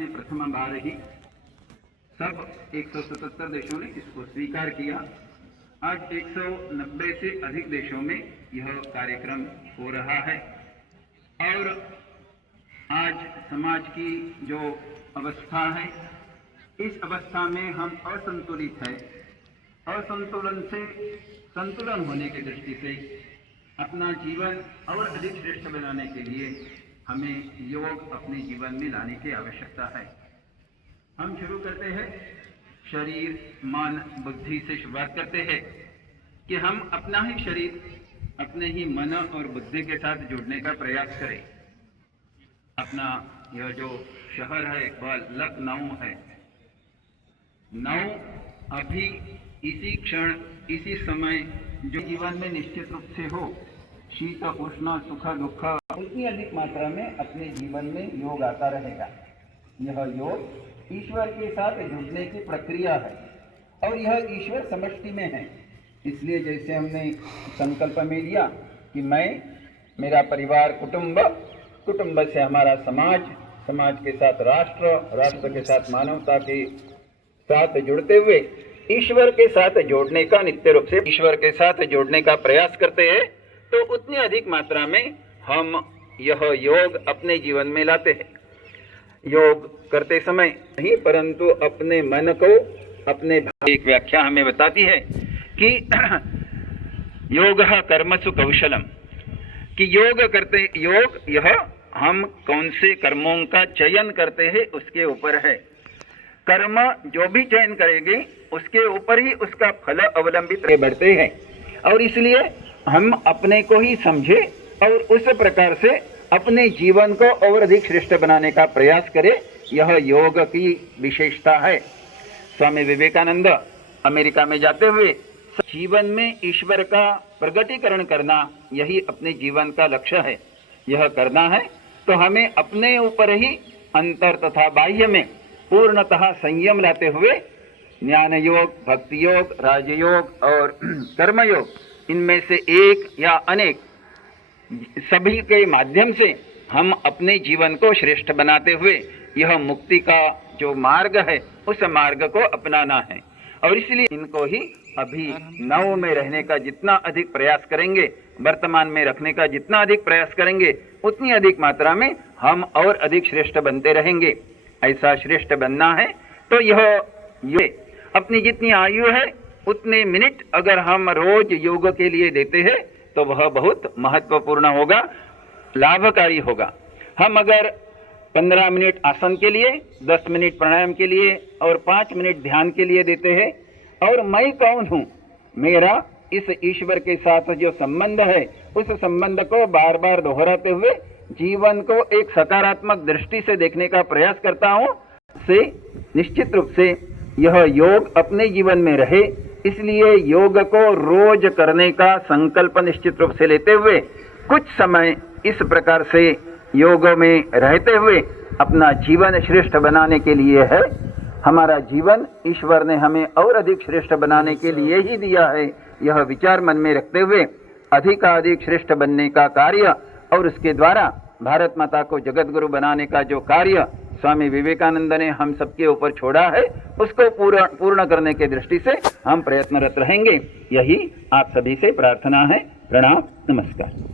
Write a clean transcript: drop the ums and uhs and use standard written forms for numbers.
में प्रथम बार ही सब 177 देशों ने इसको स्वीकार किया। आज 190 से अधिक देशों में यह कार्यक्रम हो रहा है और आज समाज की जो अवस्था है, इस अवस्था में हम असंतुलित है। असंतुलन से संतुलन होने की दृष्टि से अपना जीवन और अधिक श्रेष्ठ बनाने के लिए हमें योग अपने जीवन में लाने की आवश्यकता है। हम शुरू करते हैं शरीर मन बुद्धि से शुरुआत करते हैं कि हम अपना ही शरीर अपने ही मन और बुद्धि के साथ जुड़ने का प्रयास करें। अपना यह जो शहर है वह लखनऊ है। नौ अभी इसी क्षण इसी समय जो जीवन में निश्चित रूप से हो, शीत उष्ण सुख दुख, उतनी अधिक मात्रा में अपने जीवन में योग आता रहेगा। यह योग ईश्वर के साथ जुड़ने की प्रक्रिया है और यह ईश्वर समष्टि में है। इसलिए जैसे हमने संकल्प में लिया कि मैं, मेरा परिवार, कुटुंब से हमारा समाज, समाज के साथ राष्ट्र, राष्ट्र के साथ मानवता के साथ जुड़ते हुए ईश्वर के साथ जोड़ने का, नित्य रूप से ईश्वर के साथ जोड़ने का प्रयास करते हैं, तो उतनी अधिक मात्रा में हम यह योग अपने जीवन में लाते हैं। योग करते समय नहीं परंतु अपने मन को, अपने एक व्याख्या हमें बताती है कि योग कर्मसु कौशलम, कि योग यह हम कौन से कर्मों का चयन करते हैं उसके ऊपर है। कर्म जो भी चयन करेंगे उसके ऊपर ही उसका फल अवलंबित बढ़ते हैं और इसलिए हम अपने को ही समझे और उस प्रकार से अपने जीवन को और अधिक श्रेष्ठ बनाने का प्रयास करें। यह योग की विशेषता है। स्वामी विवेकानंद अमेरिका में जाते हुए जीवन में ईश्वर का प्रगटीकरण करना यही अपने जीवन का लक्ष्य है। यह करना है तो हमें अपने ऊपर ही अंतर तथा बाह्य में पूर्णतः संयम लाते हुए ज्ञान योग, भक्ति योग, राजयोग और कर्म योग, इनमें से एक या अनेक सभी के माध्यम से हम अपने जीवन को श्रेष्ठ बनाते हुए यह मुक्ति का जो मार्ग है उस मार्ग को अपनाना है। और इसलिए इनको ही अभी नव में रहने का जितना अधिक प्रयास करेंगे, वर्तमान में रखने का जितना अधिक प्रयास करेंगे, उतनी अधिक मात्रा में हम और अधिक श्रेष्ठ बनते रहेंगे। ऐसा श्रेष्ठ बनना है तो ये अपनी जितनी आयु है उतने मिनट अगर हम रोज योग के लिए देते हैं तो वह बहुत महत्वपूर्ण होगा, लाभकारी होगा। हम अगर 15 मिनट आसन के लिए, 10 मिनट प्राणायाम के लिए और 5 मिनट ध्यान के लिए देते हैं और मैं कौन हूँ, मेरा इस ईश्वर के साथ जो संबंध है उस संबंध को बार बार दोहराते हुए जीवन को एक सकारात्मक दृष्टि से देखने का प्रयास करता हूँ, से निश्चित रूप से यह योग अपने जीवन में रहे। इसलिए योग को रोज करने का संकल्प निश्चित रूप से लेते हुए कुछ समय इस प्रकार से योग में रहते हुए अपना जीवन श्रेष्ठ बनाने के लिए है। हमारा जीवन ईश्वर ने हमें और अधिक श्रेष्ठ बनाने के लिए ही दिया है। यह विचार मन में रखते हुए अधिकाधिक श्रेष्ठ बनने का कार्य और उसके द्वारा भारत माता को जगत गुरु बनाने का जो कार्य स्वामी विवेकानंद ने हम सबके ऊपर छोड़ा है उसको पूर्ण करने के दृष्टि से हम प्रयत्नरत रहेंगे। यही आप सभी से प्रार्थना है। प्रणाम, नमस्कार।